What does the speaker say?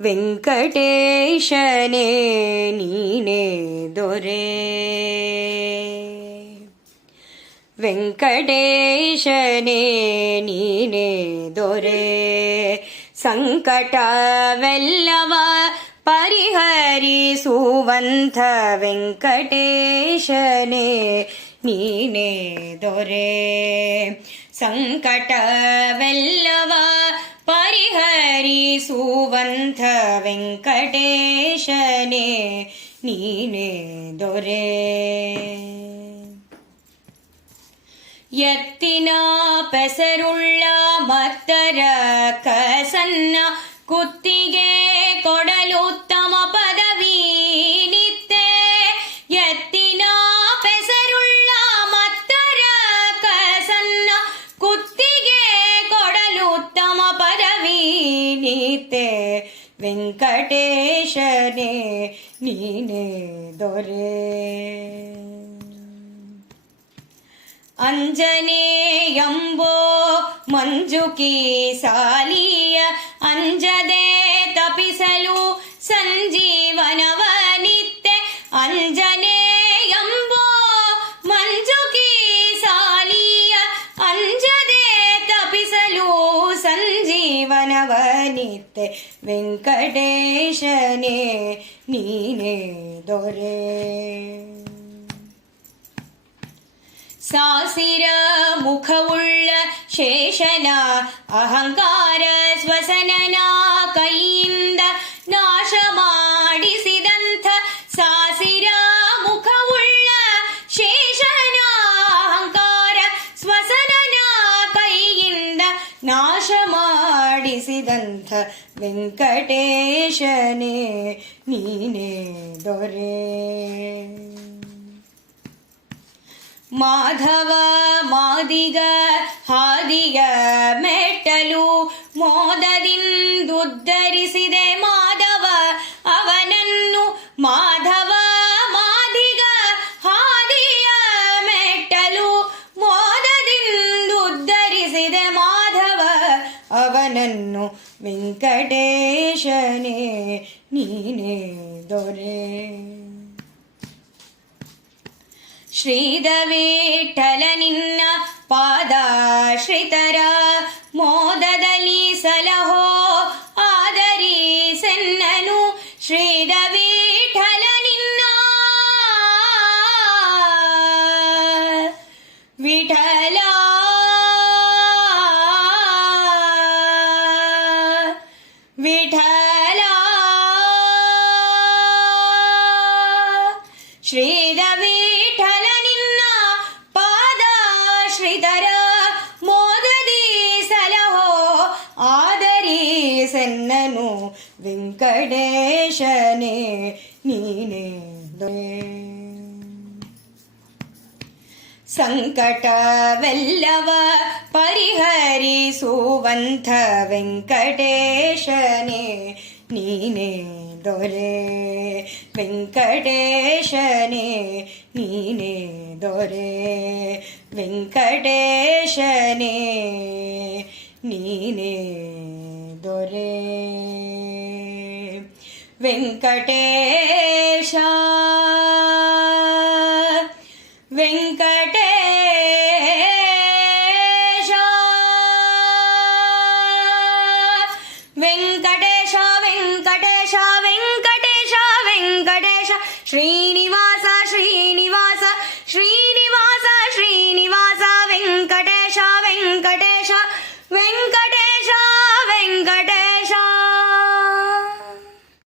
വെങ്കടേശനെ നീനേ ദൊരേ. വെങ്കടേശനെ നീനേ ദൊരേ. പരിഹരി പരിഹരിസുവന്ത വെങ്കടേശനെ നീനേ ദൊരേ. സങ്കടവെല്ലവ ಪರಿಹರಿಸುವಂಥ ವೆಂಕಟೇಶನೇ ನೀನೇ ದೊರೆ. ಎತ್ತಿನ ಪೆಸರುಳ್ಳ ಮತ್ತರ ಕಸನ್ನ ಕುತ್ತಿಗೆ ವೆಂಕಟೇಶನೇ ನೀನೇ ದೊರೆ ಅಂಜನೇಯಂಬೋ ಮಂಜುಕಿ ಸಾಲಿಯ ಅಂಜದೆ ತಪಿಸಲು ಸಂಜೀವನವ ಸಂಜೀವನವ ನಿತ್ಯ ವೆಂಕಟೇಶನೇ ನೀನೇ ದೊರೆ ಸಾಸಿರ ಮುಖವುಳ್ಳ ಶೇಷನ ಅಹಂಕಾರ ಸ್ವಸನನ ಕೈಯಿಂದ ನಾಶ ಮಾಡಿಸಿದಂಥ ಸಾಸಿರ ಮುಖವುಳ್ಳ ಶೇಷನ ಅಹಂಕಾರ ಸ್ವಸನನ ಕೈಯಿಂದ ನಾಶ ಮಾಡಿಸಿದಂಥ ವೆಂಕಟೇಶನೇ ನೀನೇ ದೊರೆ ಮಾಧವ ಮಾದಿಗ ಅವನನ್ನು ವೆಂಕಟೇಶನೇ ನೀನೇ ದೊರೆ ಶ್ರೀದವೇಠಲ ನಿನ್ನ ಪಾದಾಶ್ರಿತರ ಶ್ರೀದ ವಿಠಲ ನಿನ್ನ ಪಾದಾಶ್ರಿತರ ಮೋದದಿ ಸಲಹೋ ಆದರಿಸೆನ್ನನು ವೆಂಕಟೇಶನೇ ನೀನೇ ಸಂಕಟವೆಲ್ಲವ ಪರಿಹರಿಸುವಂಥ ವೆಂಕಟೇಶನೇ ನೀನೇ ದೊರೆ ವೆಂಕಟೇಶನೇ ನೀನೇ ದೊರೆ ವೆಂಕಟೇಶನೇ ನೀನೇ ದೊರೆ ವೆಂಕಟೇಶ ವೆಂಕಟೇಶ 明。